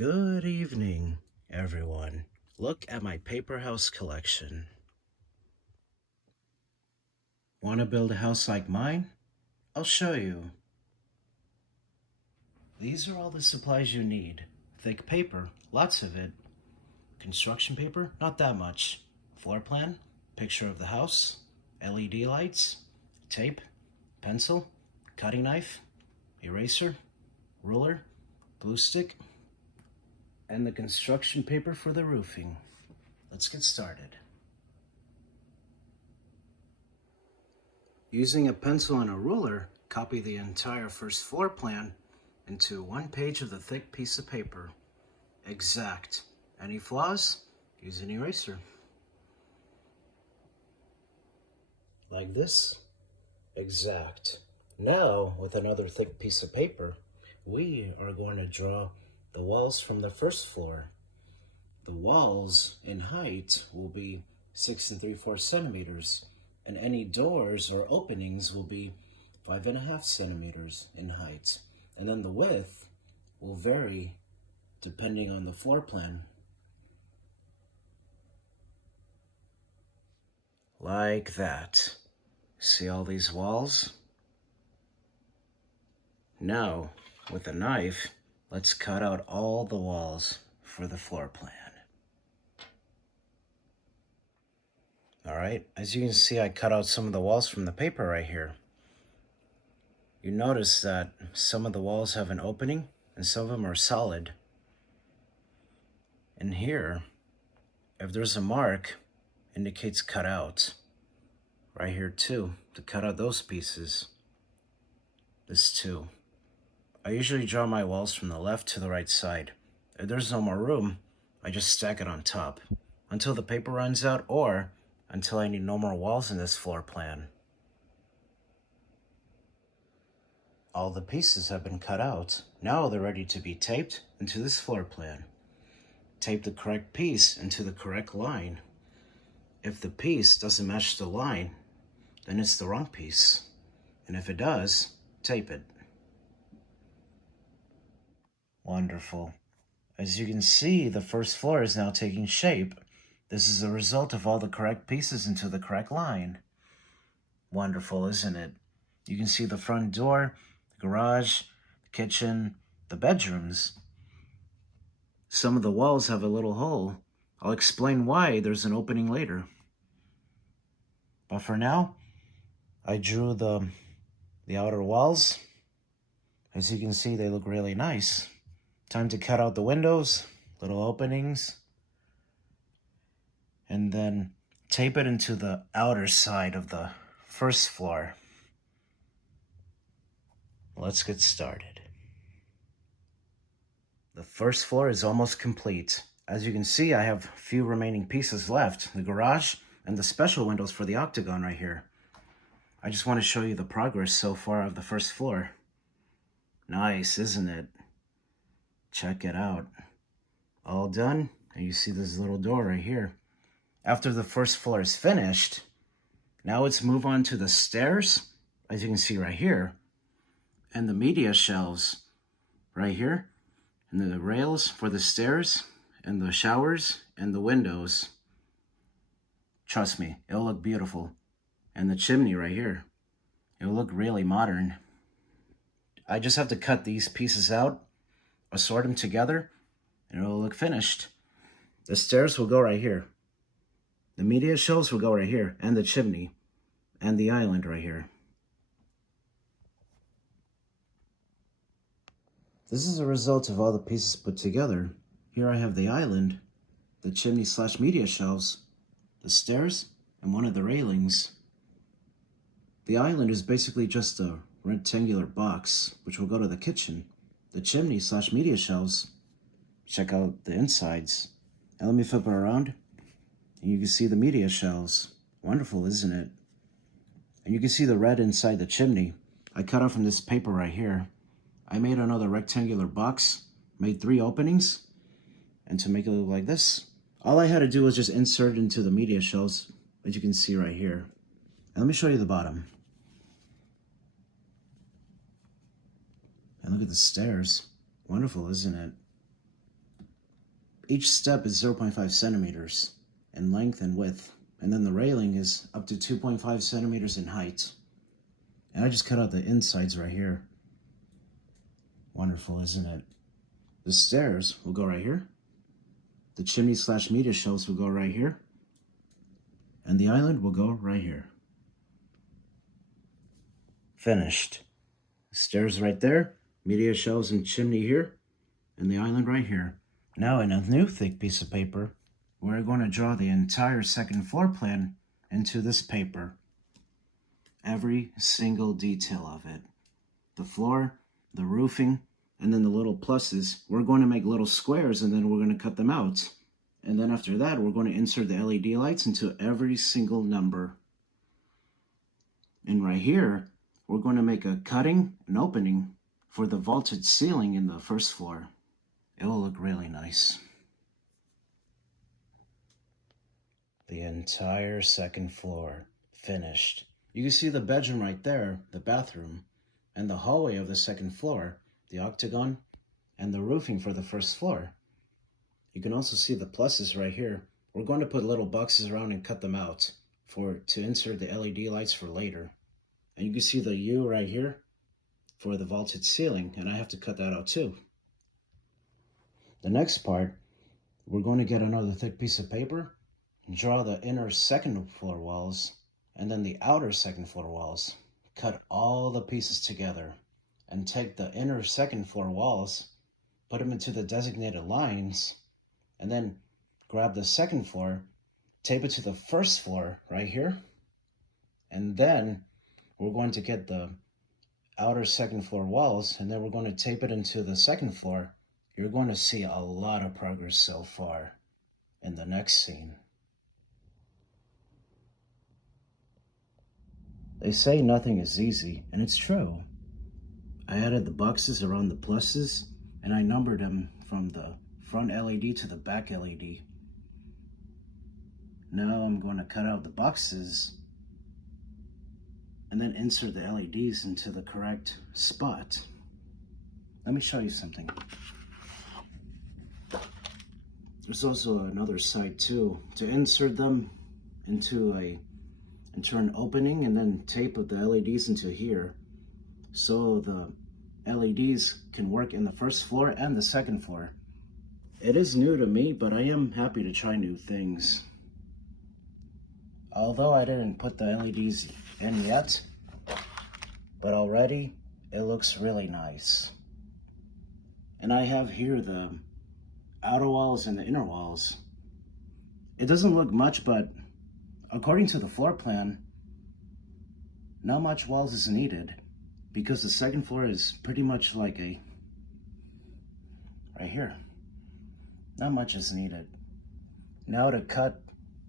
Good evening, everyone. Look at my paper house collection. Want to build a house like mine? I'll show you. These are all the supplies you need. Thick paper, lots of it. Construction paper, not that much. Floor plan, picture of the house, LED lights, tape, pencil, cutting knife, eraser, ruler, glue stick, and the construction paper for the roofing. Let's get started. Using a pencil and a ruler, copy the entire first floor plan into one page of the thick piece of paper. Exact. Any flaws? Use an eraser. Like this? Exact. Now, with another thick piece of paper, we are going to draw the walls from the first floor. The walls in height will be 6 3/4 centimeters, and any doors or openings will be 5.5 centimeters in height. And then the width will vary depending on the floor plan. Like that. See all these walls? Now, with a knife, let's cut out all the walls for the floor plan. All right, as you can see, I cut out some of the walls from the paper right here. You notice that some of the walls have an opening and some of them are solid. And here, if there's a mark, indicates cut out. Right here too, to cut out those pieces. This too. I usually draw my walls from the left to the right side. If there's no more room, I just stack it on top until the paper runs out or until I need no more walls in this floor plan. All the pieces have been cut out. Now they're ready to be taped into this floor plan. Tape the correct piece into the correct line. If the piece doesn't match the line, then it's the wrong piece. And if it does, tape it. Wonderful. As you can see, the first floor is now taking shape. This is a result of all the correct pieces into the correct line. Wonderful, isn't it? You can see the front door, the garage, the kitchen, the bedrooms. Some of the walls have a little hole. I'll explain why there's an opening later. But for now, I drew the outer walls. As you can see, they look really nice. Time to cut out the windows, little openings, and then tape it into the outer side of the first floor. Let's get started. The first floor is almost complete. As you can see, I have a few remaining pieces left, the garage and the special windows for the Octagon right here. I just want to show you the progress so far of the first floor. Nice, isn't it? Check it out. All done, and you see this little door right here. After the first floor is finished, now let's move on to the stairs, as you can see right here, and the media shelves right here, and the rails for the stairs, and the showers, and the windows. Trust me, it'll look beautiful. And the chimney right here, it'll look really modern. I just have to cut these pieces out, assort them together, and it'll look finished. The stairs will go right here. The media shelves will go right here, and the chimney, and the island right here. This is a result of all the pieces put together. Here I have the island, the chimney/media shelves, the stairs, and one of the railings. The island is basically just a rectangular box, which will go to the kitchen. The chimney/media shelves, check out the insides. And let me flip it around, and you can see the media shelves. Wonderful, isn't it? And you can see the red inside the chimney. I cut out from this paper right here. I made another rectangular box, made 3 openings, and to make it look like this, all I had to do was just insert it into the media shelves, as you can see right here. And let me show you the bottom. And look at the stairs. Wonderful, isn't it? each step is 0.5 centimeters in length and width. And then the railing is up to 2.5 centimeters in height. And I just cut out the insides right here. Wonderful, isn't it? The stairs will go right here. The chimney / media shelves will go right here. And the island will go right here. Finished. Stairs right there, media shelves and chimney here, and the island right here. Now in a new thick piece of paper, we're going to draw the entire second floor plan into this paper. Every single detail of it. The floor, the roofing, and then the little pluses. We're going to make little squares and then we're going to cut them out. And then after that, we're going to insert the LED lights into every single number. And right here, we're going to make a cutting and opening for the vaulted ceiling in the first floor. It will look really nice. The entire second floor finished. You can see the bedroom right there, the bathroom, and the hallway of the second floor, the octagon, and the roofing for the first floor. You can also see the pluses right here. We're going to put little boxes around and cut them out to insert the LED lights for later. And you can see the U right here for the vaulted ceiling, and I have to cut that out too. The next part, we're going to get another thick piece of paper, draw the inner second floor walls, and then the outer second floor walls. Cut all the pieces together, and take the inner second floor walls, put them into the designated lines, and then grab the second floor, tape it to the first floor right here, and then we're going to get the outer second floor walls, and then we're going to tape it into the second floor. You're going to see a lot of progress so far in the next scene. They say nothing is easy, and it's true. I added the boxes around the pluses, and I numbered them from the front LED to the back LED. Now I'm going to cut out the boxes and then insert the LEDs into the correct spot. Let me show you something. There's also another side too, to insert them into an opening and then tape the LEDs into here so the LEDs can work in the first floor and the second floor. It is new to me, but I am happy to try new things. Although I didn't put the LEDs in yet, but already it looks really nice. And I have here the outer walls and the inner walls. It doesn't look much, but according to the floor plan, not much walls is needed because the second floor is pretty much like right here. Not much is needed. Now to cut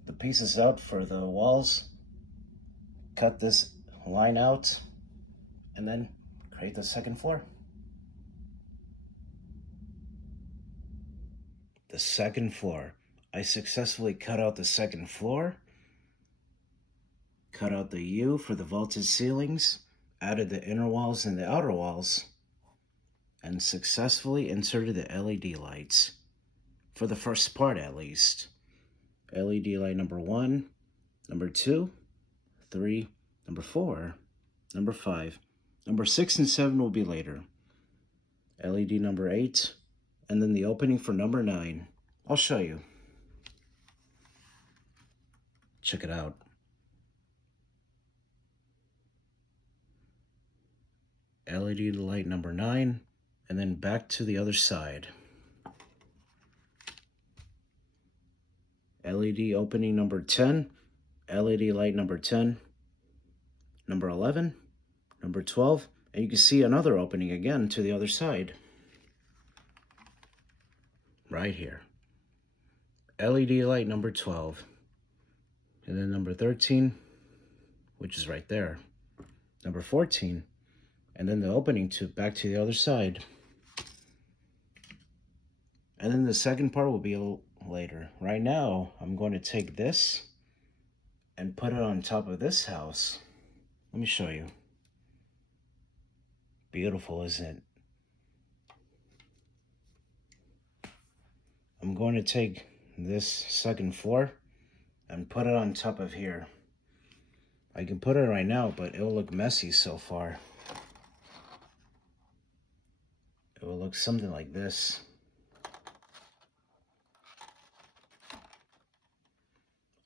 the pieces out for the walls, cut this line out, and then create the second floor. The second floor. I successfully cut out the second floor, cut out the U for the vaulted ceilings, added the inner walls and the outer walls, and successfully inserted the LED lights. For the first part at least. LED light number 1, number 2, 3, number 4, number 5. Number 6 and 7 will be later. LED number 8, and then the opening for number 9. I'll show you. Check it out. LED light number 9, and then back to the other side. LED opening number 10, LED light number 10, number 11, number 12, and you can see another opening again to the other side. Right here. LED light number 12, and then number 13, which is right there. Number 14, and then the opening back to the other side. And then the second part will be later. Right now, I'm going to take this and put it on top of this house. Let me show you. Beautiful, isn't it? I'm going to take this second floor and put it on top of here. I can put it right now, but it'll look messy so far. It will look something like this.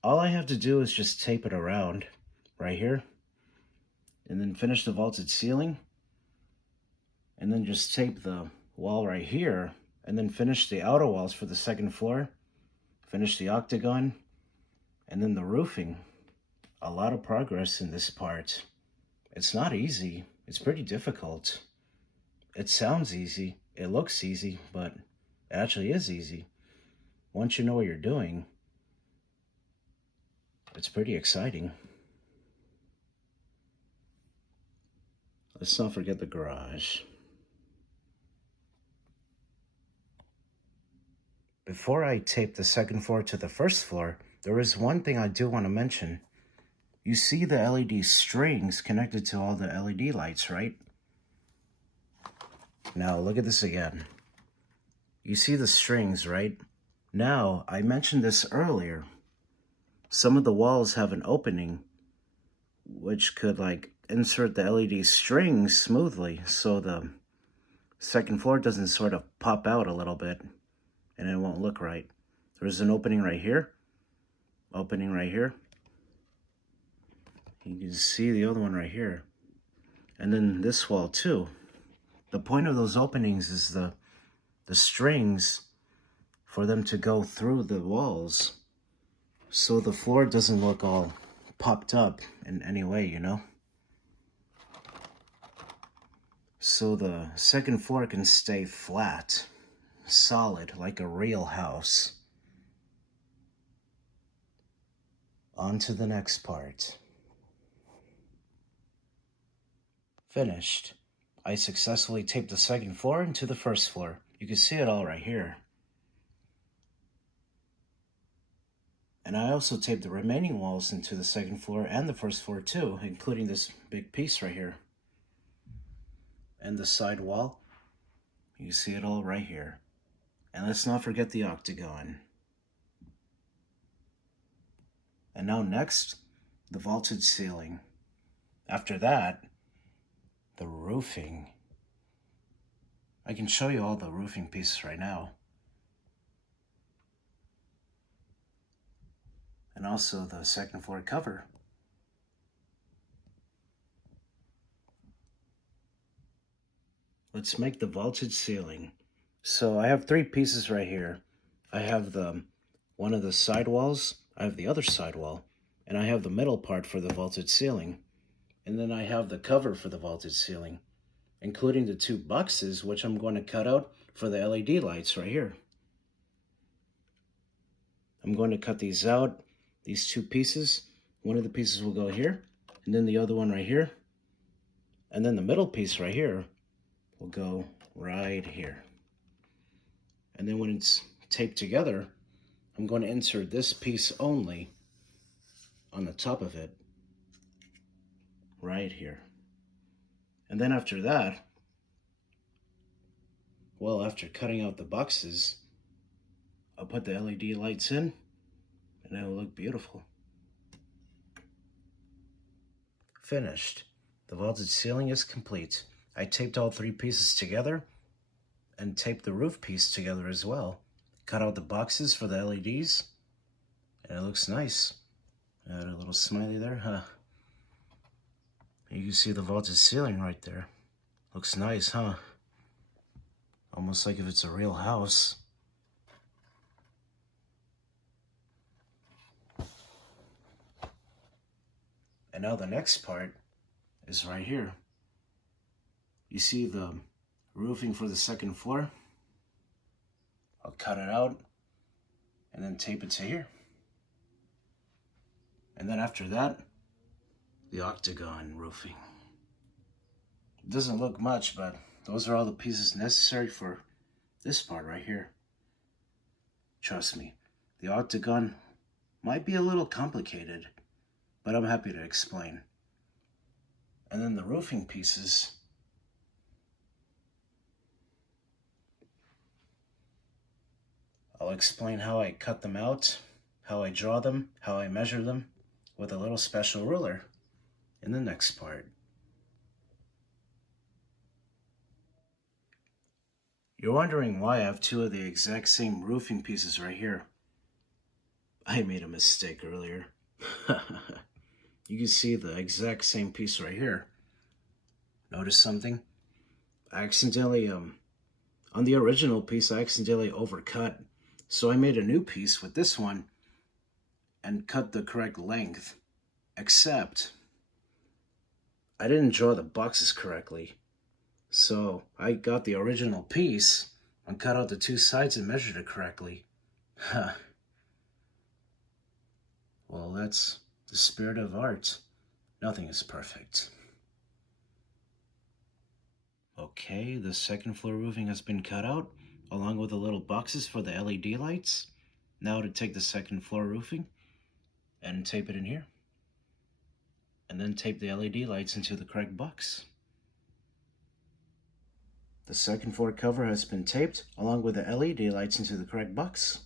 All I have to do is just tape it around right here, and then finish the vaulted ceiling, and then just tape the wall right here, and then finish the outer walls for the second floor, finish the octagon, and then the roofing. A lot of progress in this part. It's not easy. It's pretty difficult. It sounds easy. It looks easy, but it actually is easy. Once you know what you're doing, it's pretty exciting. Let's not forget the garage. Before I tape the second floor to the first floor, there is one thing I do want to mention. You see the LED strings connected to all the LED lights, right? Now look at this again. You see the strings, right? Now, I mentioned this earlier. Some of the walls have an opening which could like insert the LED strings smoothly so the second floor doesn't sort of pop out a little bit and it won't look right. There's an opening right here. Opening right here. You can see the other one right here. And then this wall too. The point of those openings is the strings for them to go through the walls so the floor doesn't look all popped up in any way, you know? So the second floor can stay flat, solid, like a real house. On to the next part. Finished. I successfully taped the second floor into the first floor. You can see it all right here. And I also taped the remaining walls into the second floor and the first floor too, including this big piece right here. And the side wall. You see it all right here. And let's not forget the octagon. And now next, the vaulted ceiling. After that, the roofing. I can show you all the roofing pieces right now. And also the second floor cover. Let's make the vaulted ceiling. So I have three pieces right here. I have one of the side walls, I have the other side wall, and I have the middle part for the vaulted ceiling. And then I have the cover for the vaulted ceiling, including the two boxes, which I'm going to cut out for the LED lights right here. I'm going to cut these out, these two pieces. One of the pieces will go here, and then the other one right here. And then the middle piece right here will go right here. And then when it's taped together, I'm going to insert this piece only on the top of it, right here. And then after that, well, after cutting out the boxes, I'll put the LED lights in, and it'll look beautiful. Finished. The vaulted ceiling is complete. I taped all three pieces together and taped the roof piece together as well. Cut out the boxes for the LEDs, and it looks nice. Add a little smiley there, huh? You can see the vaulted ceiling right there. Looks nice, huh? Almost like if it's a real house. And now the next part is right here. You see the roofing for the second floor? I'll cut it out and then tape it to here. And then after that, the octagon roofing. It doesn't look much, but those are all the pieces necessary for this part right here. Trust me, the octagon might be a little complicated, but I'm happy to explain. And then the roofing pieces. I'll explain how I cut them out, how I draw them, how I measure them with a little special ruler in the next part. You're wondering why I have two of the exact same roofing pieces right here. I made a mistake earlier. You can see the exact same piece right here. Notice something? I accidentally, on the original piece, I accidentally overcut. So I made a new piece with this one and cut the correct length. Except, I didn't draw the boxes correctly. So I got the original piece and cut out the two sides and measured it correctly. Huh. Well, that's the spirit of art. Nothing is perfect. Okay, the second floor roofing has been cut out, along with the little boxes for the LED lights. Now to take the second floor roofing and tape it in here. And then tape the LED lights into the correct box. The second floor cover has been taped, along with the LED lights into the correct box.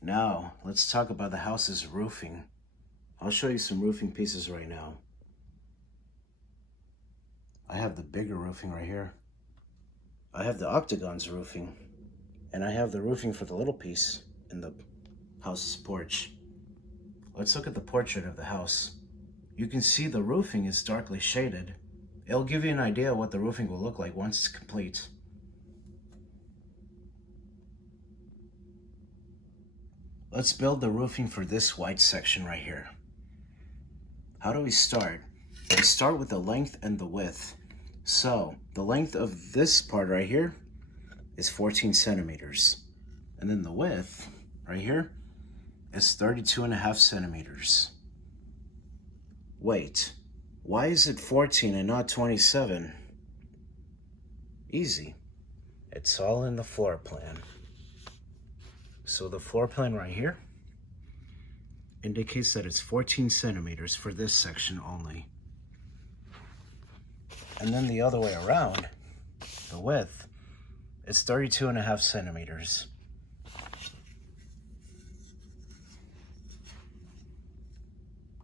Now, let's talk about the house's roofing. I'll show you some roofing pieces right now. I have the bigger roofing right here. I have the Octagon's roofing. And I have the roofing for the little piece in the house's porch. Let's look at the portrait of the house. You can see the roofing is darkly shaded. It'll give you an idea of what the roofing will look like once it's complete. Let's build the roofing for this white section right here. How do we start? We start with the length and the width. So the length of this part right here is 14 centimeters. And then the width right here is 32.5 centimeters. Wait, why is it 14 and not 27? Easy. It's all in the floor plan. So the floor plan right here indicates that it's 14 centimeters for this section only. And then the other way around, the width is 32.5 centimeters.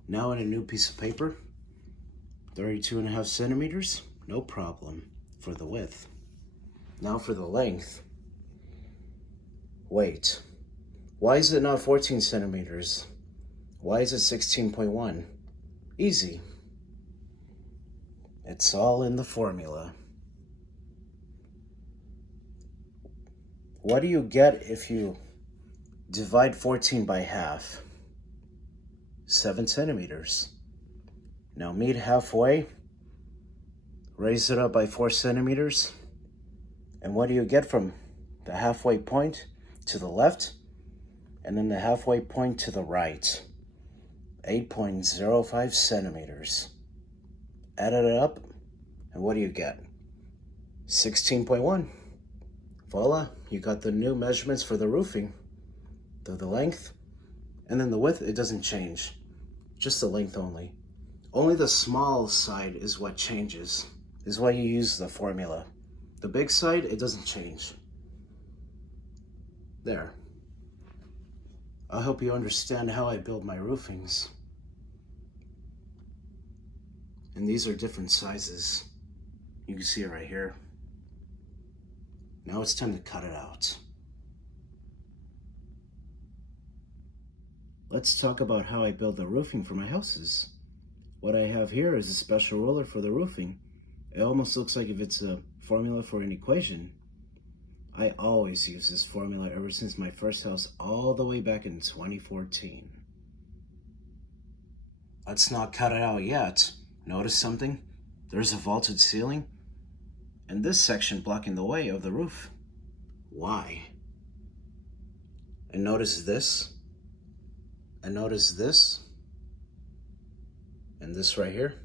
Now in a new piece of paper, 32.5 centimeters, no problem for the width. Now for the length. Wait, why is it not 14 centimeters? Why is it 16.1? Easy. It's all in the formula. What do you get if you divide 14 by half? 7 centimeters. Now meet halfway, raise it up by 4 centimeters, and what do you get from the halfway point to the left, and then the halfway point to the right? 8.05 centimeters. Add it up, and what do you get? 16.1. Voila, you got the new measurements for the roofing. The length, and then the width, it doesn't change. Just the length only. Only the small side is what changes, is why you use the formula. The big side, it doesn't change. There. I hope you understand how I build my roofings. And these are different sizes. You can see it right here. Now it's time to cut it out. Let's talk about how I build the roofing for my houses. What I have here is a special roller for the roofing. It almost looks like if it's a formula for an equation. I always use this formula ever since my first house all the way back in 2014. Let's not cut it out yet. Notice something? There's a vaulted ceiling and this section blocking the way of the roof. Why? And notice this, and notice this, and this right here.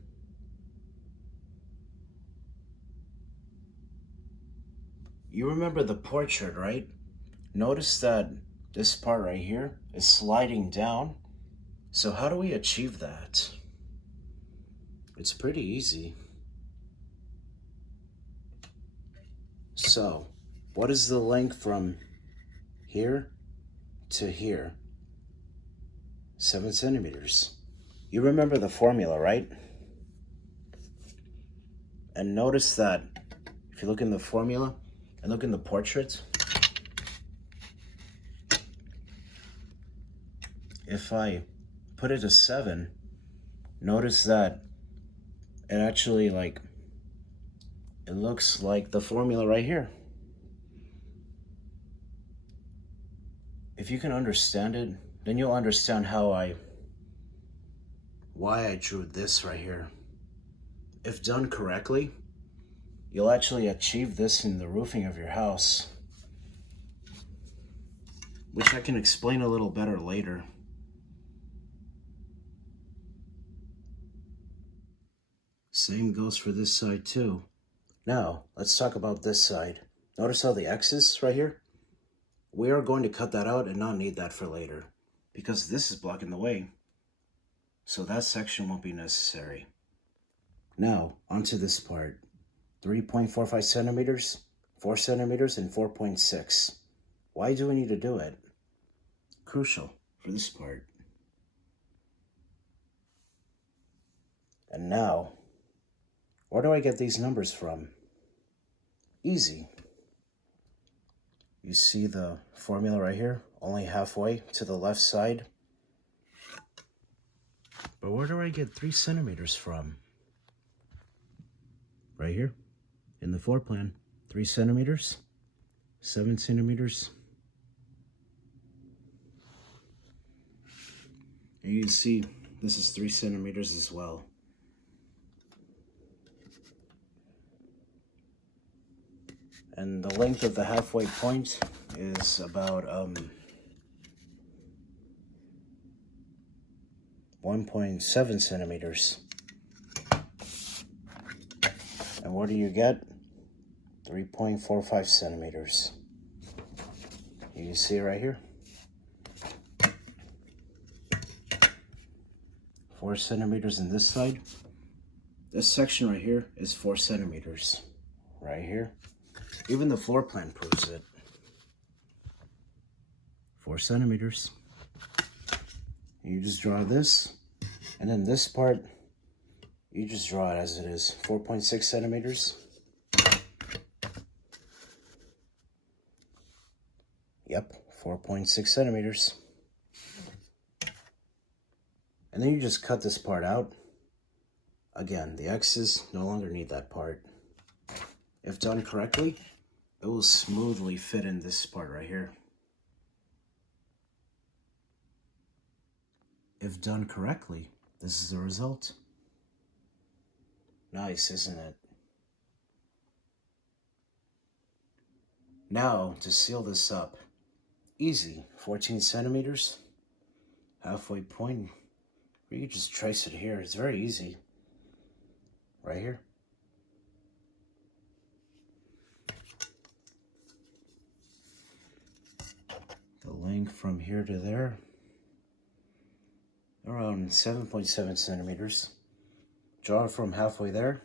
You remember the portrait, right? Notice that this part right here is sliding down. So how do we achieve that? It's pretty easy. So, what is the length from here to here, 7 centimeters. You remember the formula, right? And notice that if you look in the formula and look in the portrait, if I put it to 7, notice that it actually it looks like the formula right here. If you can understand it, then you'll understand why I drew this right here. If done correctly, you'll actually achieve this in the roofing of your house, which I can explain a little better later. Same goes for this side too. Now, let's talk about this side. Notice how the X is right here? We are going to cut that out and not need that for later, because this is blocking the way. So that section won't be necessary. Now, onto this part. 3.45 centimeters, 4 centimeters, and 4.6. Why do we need to do it? Crucial for this part. And now, where do I get these numbers from? Easy. You see the formula right here? Only halfway to the left side. But where do I get 3 centimeters from? Right here in the floor plan. 3 centimeters, 7 centimeters. And you can see this is 3 centimeters as well. And the length of the halfway point is about 1.7 centimeters. And what do you get? 3.45 centimeters. You can see it right here. 4 centimeters in this side. This section right here is 4 centimeters. Right here. Even the floor plan proves it. 4 centimeters. You just draw this, and then this part, you just draw it as it is. 4.6 centimeters. Yep, 4.6 centimeters. And then you just cut this part out. Again, the X's no longer need that part. If done correctly, it will smoothly fit in this part right here. If done correctly, this is the result. Nice, isn't it? Now, to seal this up, easy, 14 centimeters, halfway point. You can just trace it here. It's very easy. Right here. The length from here to there, around 7.7 centimeters. Draw it from halfway there,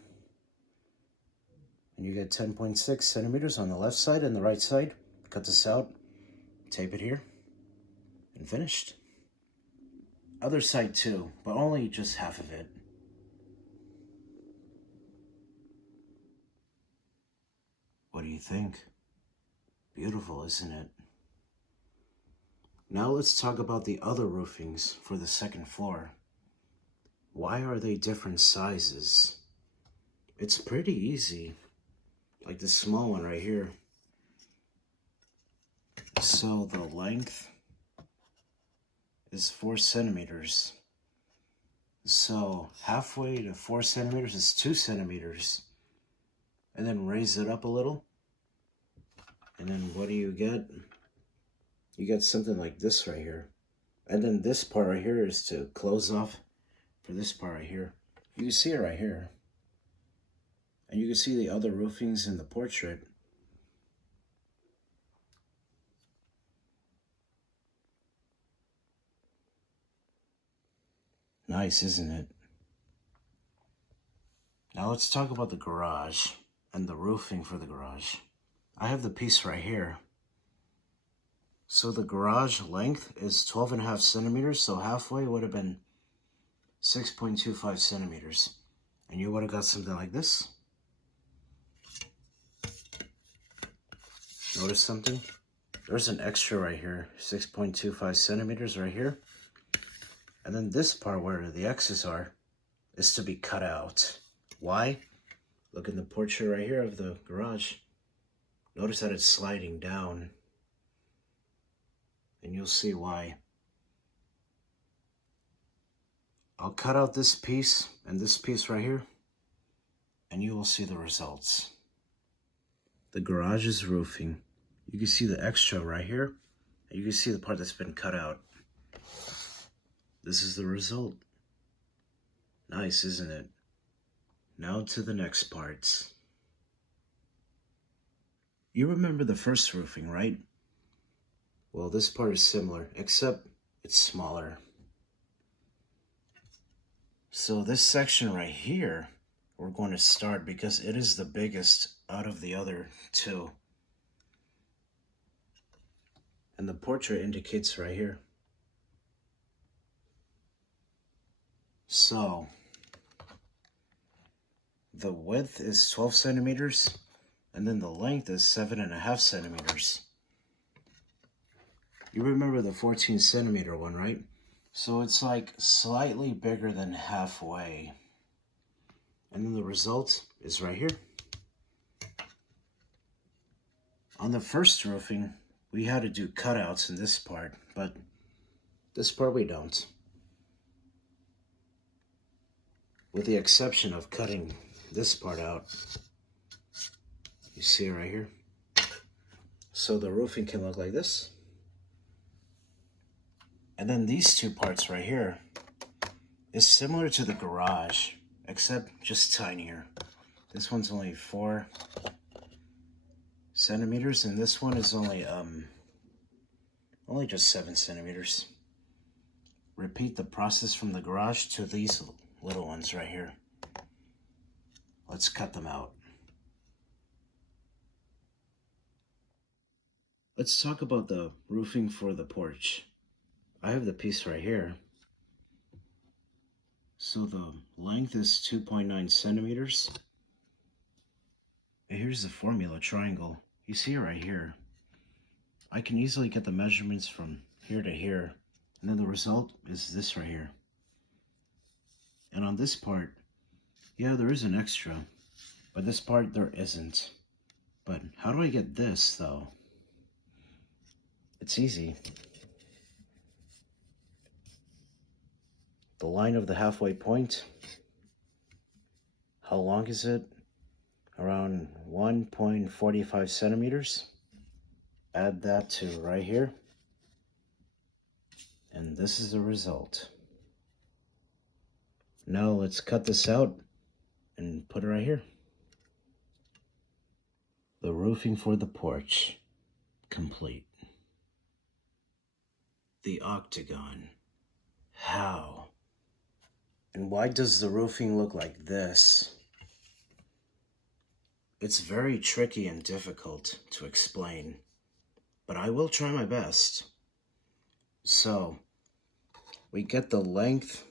and you get 10.6 centimeters on the left side and the right side. Cut this out, tape it here, and finished. Other side too, but only just half of it. What do you think? Beautiful, isn't it? Now let's talk about the other roofings for the second floor. Why are they different sizes? It's pretty easy. Like this small one right here. So the length is 4 centimeters. So halfway to 4 centimeters is 2 centimeters. And then raise it up a little. And then what do you get? You get something like this right here. And then this part right here is to close off for this part right here. You can see it right here. And you can see the other roofings in the portrait. Nice, isn't it? Now let's talk about the garage and the roofing for the garage. I have the piece right here. So the garage length is 12.5 centimeters, so halfway would have been 6.25 centimeters. And you would have got something like this. Notice something? There's an extra right here, 6.25 centimeters right here. And then this part where the X's are is to be cut out. Why? Look in the portrait right here of the garage. Notice that it's sliding down. And you'll see why. I'll cut out this piece and this piece right here, and you will see the results. The garage is roofing. You can see the extra right here, and you can see the part that's been cut out. This is the result. Nice, isn't it? Now to the next parts. You remember the first roofing, right? Well, this part is similar, except it's smaller. So this section right here, we're going to start because it is the biggest out of the other two. And the portrait indicates right here. So the width is 12 centimeters, and then the length is 7.5 centimeters. You remember the 14 centimeter one, right? So it's like slightly bigger than halfway. And then the result is right here. On the first roofing, we had to do cutouts in this part, but this part we don't. With the exception of cutting this part out. You see it right here? So the roofing can look like this. And then these two parts right here is similar to the garage, except just tinier. This one's only 4 centimeters, and this one is only just 7 centimeters. Repeat the process from the garage to these little ones right here. Let's cut them out. Let's talk about the roofing for the porch. I have the piece right here. So the length is 2.9 centimeters. And here's the formula triangle. You see it right here. I can easily get the measurements from here to here. And then the result is this right here. And on this part, yeah, there is an extra. But this part, there isn't. But how do I get this, though? It's easy. The line of the halfway point. How long is it? Around 1.45 centimeters. Add that to right here. And this is the result. Now let's cut this out and put it right here. The roofing for the porch, complete. The octagon. How? And why does the roofing look like this? It's very tricky and difficult to explain, but I will try my best. So, we get the length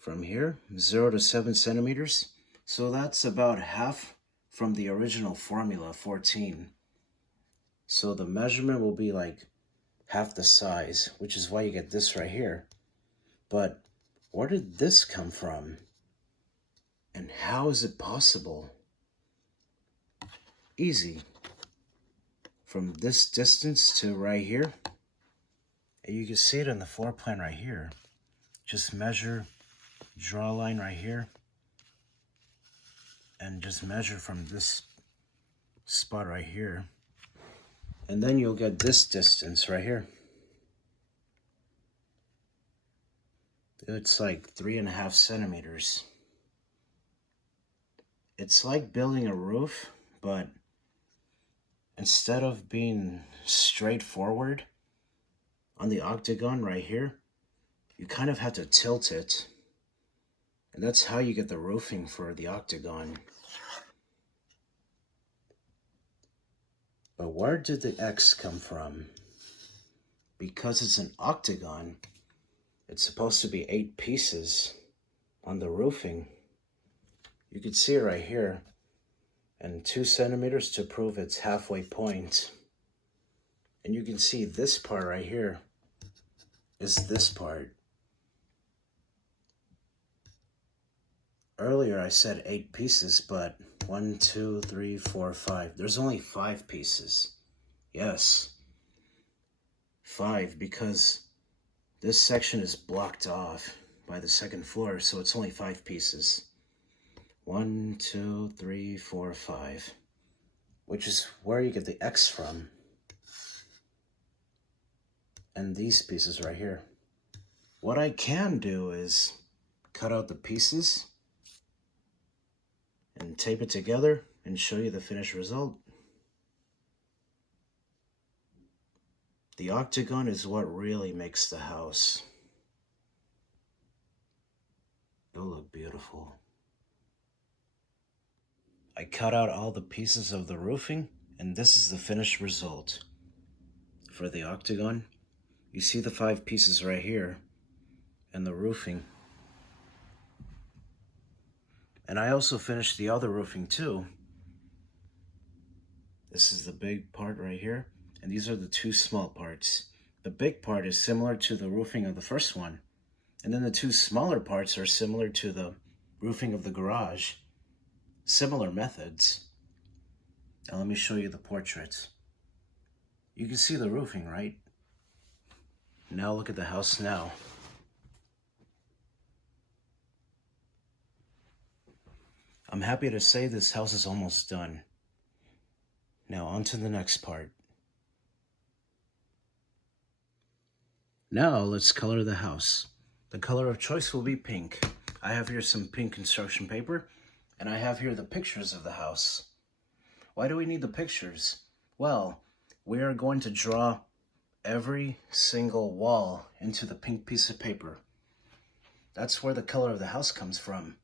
from here, 0 to 7 centimeters. So that's about half from the original formula, 14. So the measurement will be like half the size, which is why you get this right here. But where did this come from? And how is it possible? Easy. From this distance to right here, and you can see it in the floor plan right here. Just measure, draw a line right here, and just measure from this spot right here. And then you'll get this distance right here. It's like 3.5 centimeters. It's like building a roof, but instead of being straightforward on the octagon right here, you kind of have to tilt it. And that's how you get the roofing for the octagon. But where did the X come from? because it's an octagon, it's supposed to be 8 pieces on the roofing. You can see it right here, and 2 centimeters to prove its halfway point. And you can see this part right here is this part. Earlier I said 8 pieces, but 1, 2, 3, 4, 5. There's only 5 pieces. Yes, 5, because this section is blocked off by the second floor, so it's only 5 pieces. 1, 2, 3, 4, 5, which is where you get the X from. And these pieces right here. What I can do is cut out the pieces and tape it together and show you the finished result. The octagon is what really makes the house. It'll look beautiful. I cut out all the pieces of the roofing, and this is the finished result. For the octagon, you see the 5 pieces right here and the roofing. And I also finished the other roofing too. This is the big part right here, and these are the 2 small parts. The big part is similar to the roofing of the first one, and then the 2 smaller parts are similar to the roofing of the garage. Similar methods. Now let me show you the portraits. You can see the roofing, right? Now look at the house now. I'm happy to say this house is almost done. Now on to the next part. Now let's color the house. The color of choice will be pink. I have here some pink construction paper, and I have here the pictures of the house. Why do we need the pictures? Well, we are going to draw every single wall into the pink piece of paper. That's where the color of the house comes from.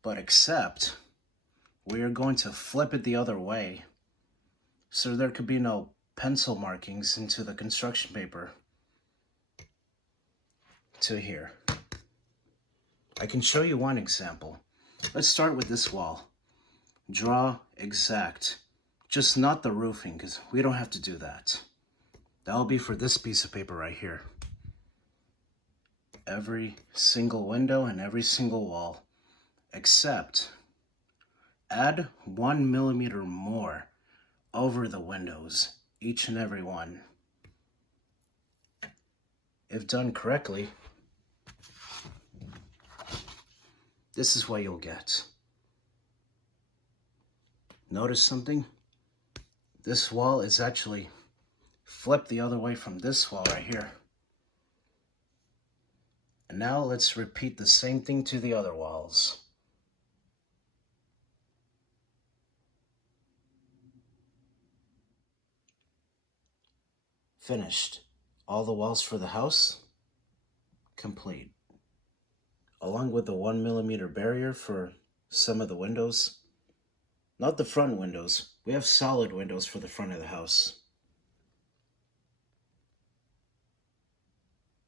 But except, we are going to flip it the other way, so there could be no pencil markings into the construction paper. To here. I can show you one example. Let's start with this wall. Draw exact. Just not the roofing, because we don't have to do that. That'll be for this piece of paper right here. Every single window and every single wall. Except, add 1 millimeter more over the windows, each and every one. If done correctly, this is what you'll get. Notice something? This wall is actually flipped the other way from this wall right here. And now let's repeat the same thing to the other walls. Finished. All the walls for the house, complete. Along with the 1 millimeter barrier for some of the windows. Not the front windows. We have solid windows for the front of the house.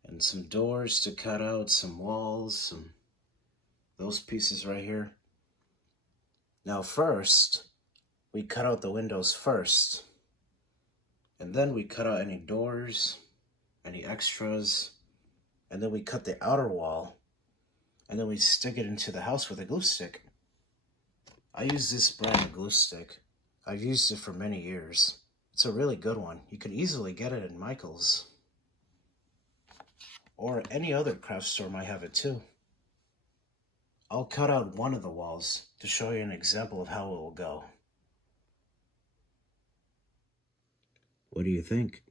And some doors to cut out, some walls, those pieces right here. Now first, we cut out the windows first. And then we cut out any doors, any extras, and then we cut the outer wall, and then we stick it into the house with a glue stick. I use this brand of glue stick. I've used it for many years. It's a really good one. You can easily get it at Michael's. Or any other craft store might have it too. I'll cut out one of the walls to show you an example of how it will go. What do you think?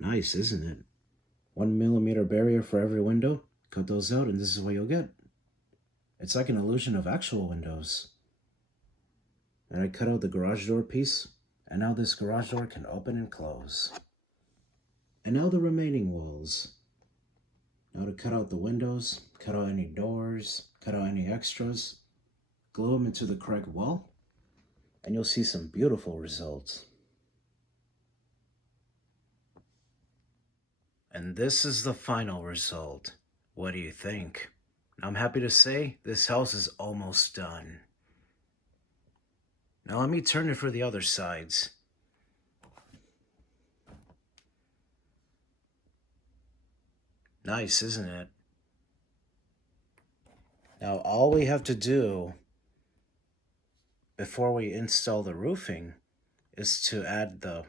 Nice, isn't it? 1 millimeter barrier for every window. Cut those out and this is what you'll get. It's like an illusion of actual windows. And I cut out the garage door piece, and now this garage door can open and close. And now the remaining walls. Now to cut out the windows, cut out any doors, cut out any extras, glue them into the correct wall, and you'll see some beautiful results. And this is the final result. What do you think? I'm happy to say this house is almost done. Now let me turn it for the other sides. Nice, isn't it? Now all we have to do before we install the roofing is to add the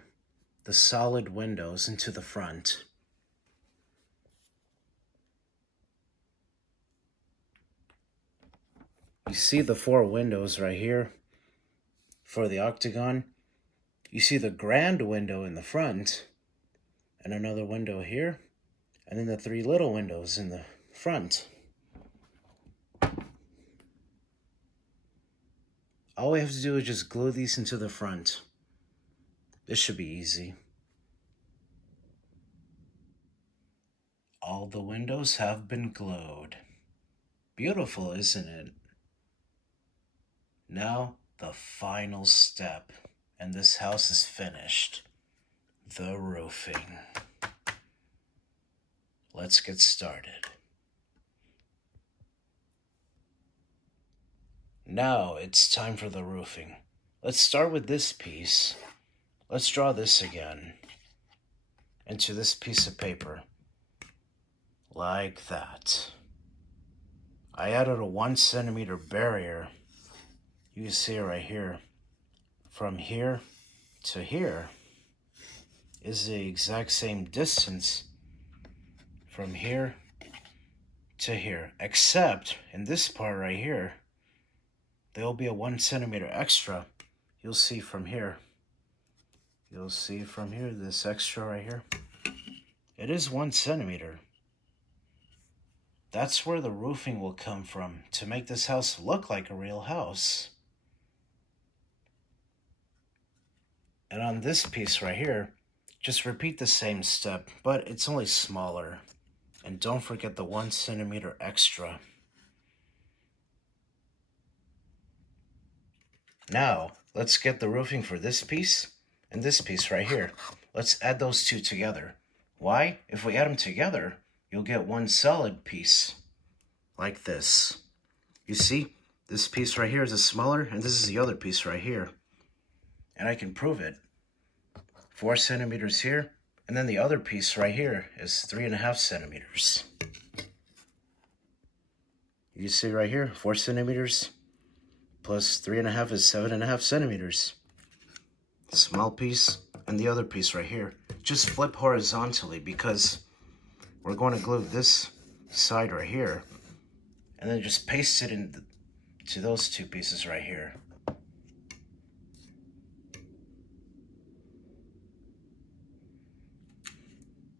solid windows into the front. You see the 4 windows right here for the octagon. You see the grand window in the front and another window here, and then the 3 little windows in the front. All we have to do is just glue these into the front. This should be easy. All the windows have been glued. Beautiful, isn't it? Now, the final step, and this house is finished. The roofing. Let's get started. Now it's time for the roofing. Let's start with this piece. Let's draw this again into this piece of paper. Like that. I added a 1 centimeter barrier. You can see it right here. From here to here is the exact same distance from here to here, except in this part right here, there will be a 1 centimeter extra. You'll see from here. You'll see from here, this extra right here. It is 1 centimeter. That's where the roofing will come from to make this house look like a real house. And on this piece right here, just repeat the same step, but it's only smaller. And don't forget the 1 centimeter extra. Now, let's get the roofing for this piece and this piece right here. Let's add those 2 together. Why? If we add them together, you'll get 1 solid piece, like this. You see, this piece right here is a smaller, and this is the other piece right here. And I can prove it. 4 centimeters here, and then the other piece right here is 3.5 centimeters. You see right here, 4 centimeters plus 3.5 is 7.5 centimeters. Small piece and the other piece right here. Just flip horizontally because we're going to glue this side right here, and then just paste it into those 2 pieces right here.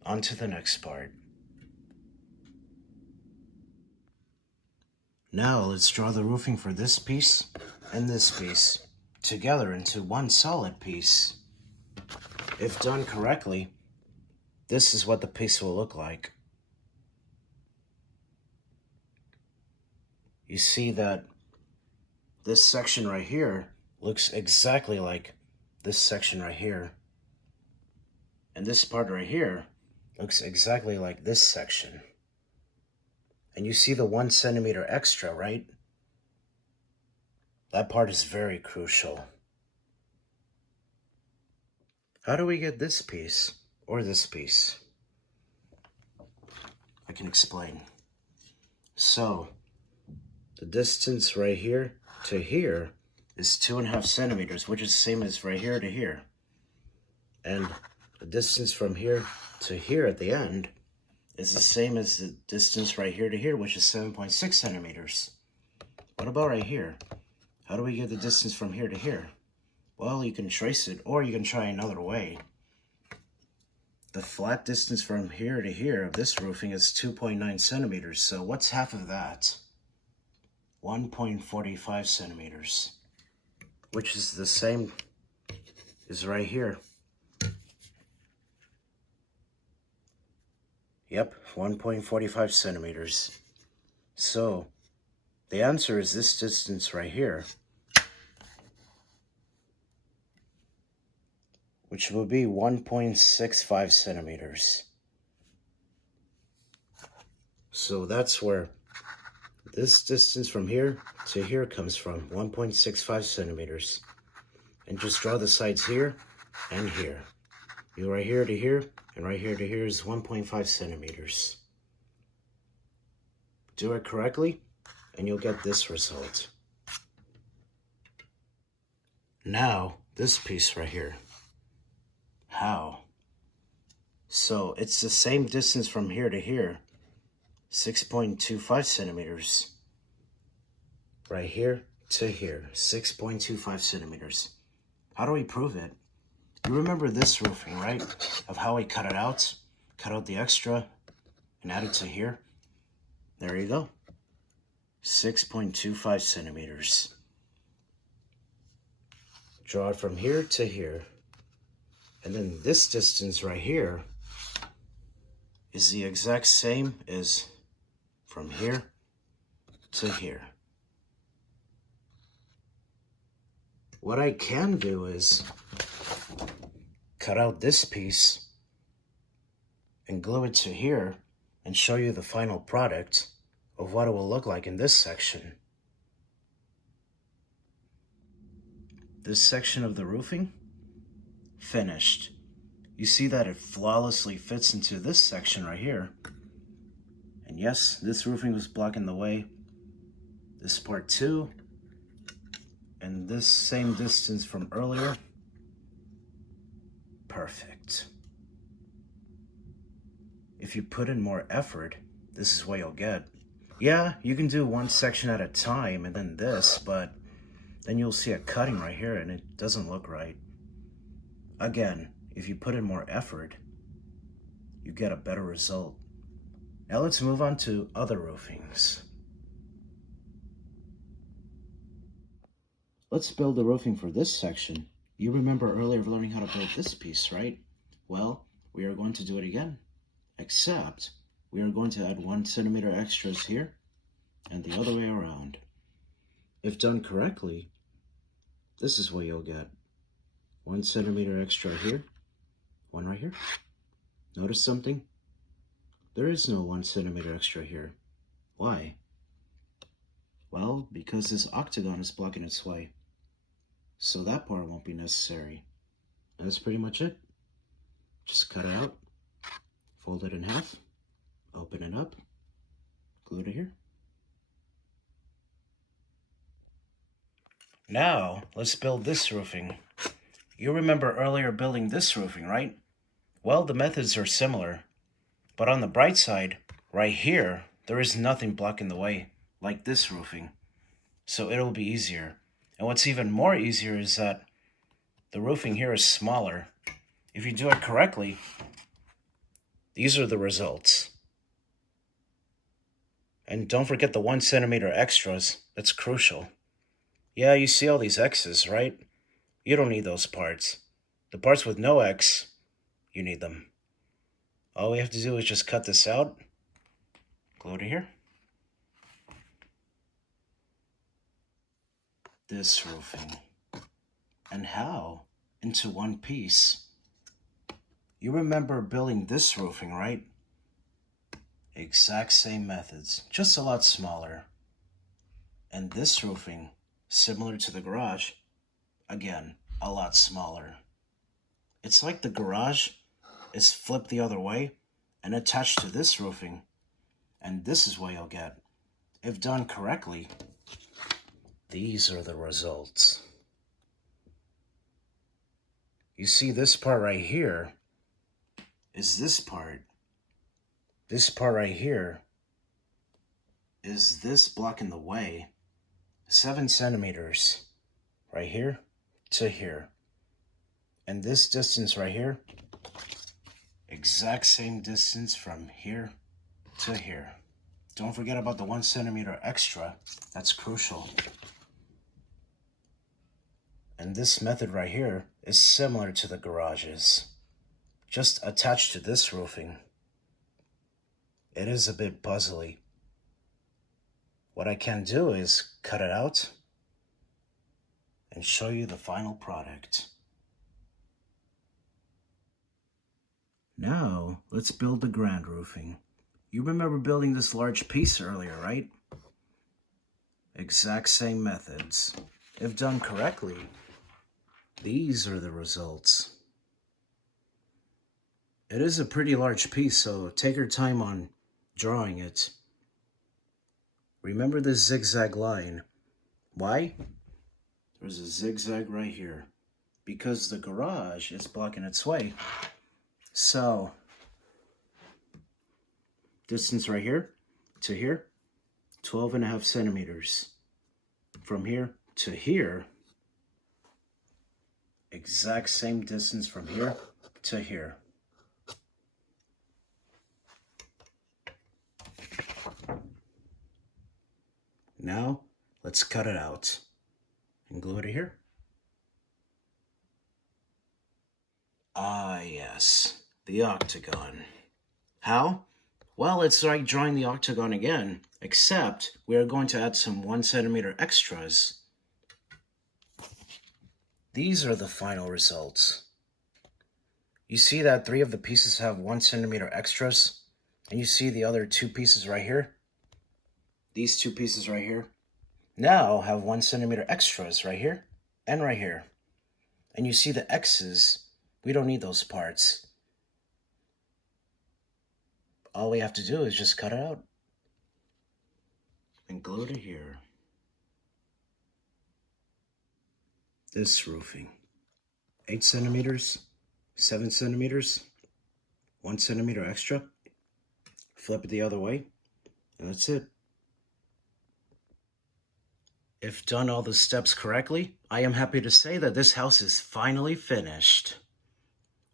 On to the next part. Now let's draw the roofing for this piece and this piece together into 1 solid piece. If done correctly, this is what the piece will look like. You see that this section right here looks exactly like this section right here. And this part right here looks exactly like this section. And you see the 1 centimeter extra, right? That part is very crucial. How do we get this piece or this piece? I can explain. So, the distance right here to here is 2.5 centimeters, which is the same as right here to here. And the distance from here to here at the end is the same as the distance right here to here, which is 7.6 centimeters. What about right here? How do we get the distance from here to here? Well, you can trace it, or you can try another way. The flat distance from here to here of this roofing is 2.9 centimeters. So what's half of that? 1.45 centimeters, which is the same as right here. Yep, 1.45 centimeters. So the answer is this distance right here, which will be 1.65 centimeters. So that's where this distance from here to here comes from, 1.65 centimeters. And just draw the sides here and here. You right here to here, and right here to here is 1.5 centimeters. Do it correctly, and you'll get this result. Now, this piece right here. How? So it's the same distance from here to here, 6.25 centimeters. Right here to here, 6.25 centimeters. How do we prove it? You remember this roofing, right? Of how we cut it out? Cut out the extra and add it to here. There you go. 6.25 centimeters. Draw it from here to here. And then this distance right here is the exact same as from here to here. What I can do is cut out this piece and glue it to here and show you the final product of what it will look like in this section. This section of the roofing, finished. You see that it flawlessly fits into this section right here. And yes, this roofing was blocking the way. This part too. And this same distance from earlier. Perfect. If you put in more effort, this is what you'll get. Yeah, you can do one section at a time and then this, but then you'll see a cutting right here and it doesn't look right. Again, if you put in more effort, you get a better result. Now let's move on to other roofings. Let's build the roofing for this section. You remember earlier learning how to build this piece, right? Well, we are going to do it again, except we are going to add 1 centimeter extras here and the other way around. If done correctly, this is what you'll get. 1 centimeter extra here, 1 right here. Notice something? There is no 1 centimeter extra here. Why? Well, because this octagon is blocking its way. So that part won't be necessary. And that's pretty much it. Just cut it out, fold it in half, open it up, glue it here. Now, let's build this roofing. You remember earlier building this roofing, right? Well, the methods are similar. But on the bright side, right here, there is nothing blocking the way, like this roofing. So it'll be easier. And what's even more easier is that the roofing here is smaller. If you do it correctly, these are the results. And don't forget the 1 centimeter extras. That's crucial. Yeah, you see all these X's, right? You don't need those parts. The parts with no X, you need them. All we have to do is just cut this out, glue it here. This roofing. And how? Into one piece. You remember building this roofing, right? Exact same methods, just a lot smaller. And this roofing, similar to the garage, again, a lot smaller. It's like the garage is flipped the other way and attached to this roofing. And this is what you'll get. If done correctly, these are the results. You see this part right here is this part. This part right here is this blocking the way. 7 centimeters right here to here. And this distance right here, exact same distance from here to here. Don't forget about the 1 centimeter extra. That's crucial. And this method right here is similar to the garages, just attached to this roofing. It is a bit puzzly. What I can do is cut it out and show you the final product. Now, let's build the grand roofing. You remember building this large piece earlier, right? Exact same methods. If done correctly, these are the results. It is a pretty large piece, so take your time on drawing it. Remember this zigzag line. Why? There's a zigzag right here. Because the garage is blocking its way. So, distance right here to here, 12.5 centimeters. From here to here, exact same distance from here to here. Now, let's cut it out and glue it here. Ah, yes, the octagon. How? Well, it's like drawing the octagon again, except we are going to add some 1 centimeter extras. These are the final results. You see that 3 of the pieces have 1 centimeter extras, and you see the other 2 pieces right here? These 2 pieces right here now have 1 centimeter extras right here and right here. And you see the X's, we don't need those parts. All we have to do is just cut it out and glue it here. This roofing, 8 centimeters, 7 centimeters, 1 centimeter extra. Flip it the other way, and that's it. If done all the steps correctly, I am happy to say that this house is finally finished.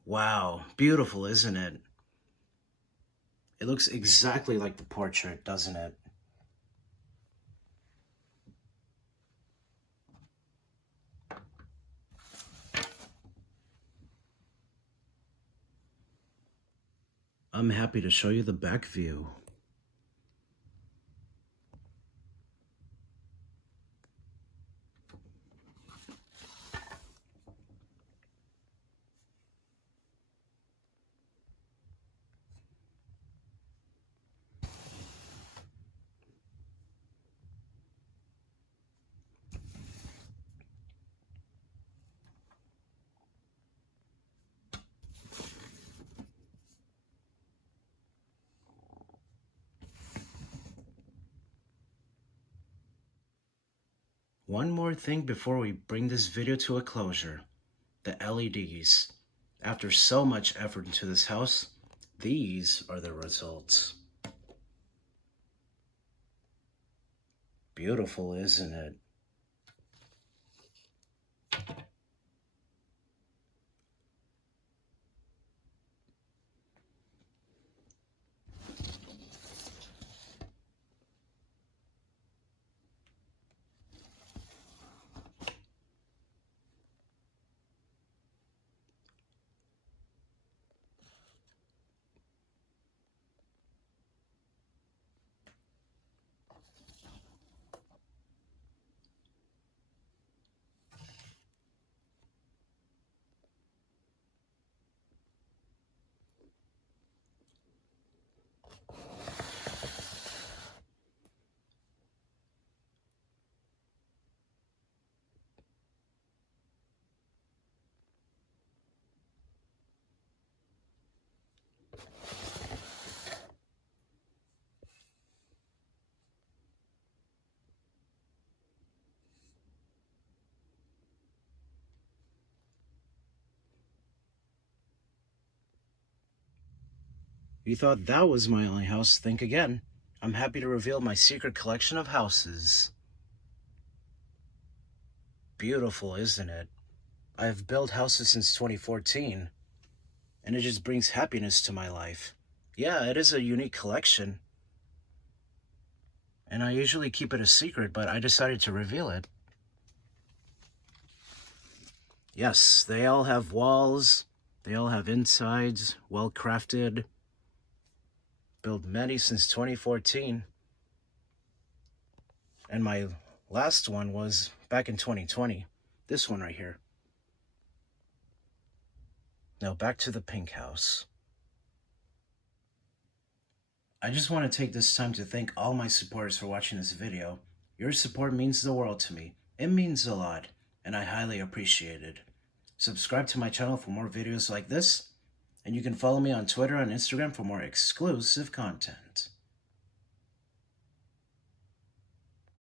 Wow, beautiful, isn't it? It looks exactly like the portrait, doesn't it? I'm happy to show you the back view. One more thing before we bring this video to a closure. The LEDs. After so much effort into this house, these are the results. Beautiful, isn't it? You thought that was my only house? Think again. I'm happy to reveal my secret collection of houses. Beautiful, isn't it? I've built houses since 2014, and it just brings happiness to my life. Yeah, it is a unique collection, and I usually keep it a secret, but I decided to reveal it. Yes, they all have walls, they all have insides, well crafted. Built many since 2014. And my last one was back in 2020. This one right here. Now back to the pink house. I just want to take this time to thank all my supporters for watching this video. Your support means the world to me. It means a lot, and I highly appreciate it. Subscribe to my channel for more videos like this, and you can follow me on Twitter and Instagram for more exclusive content.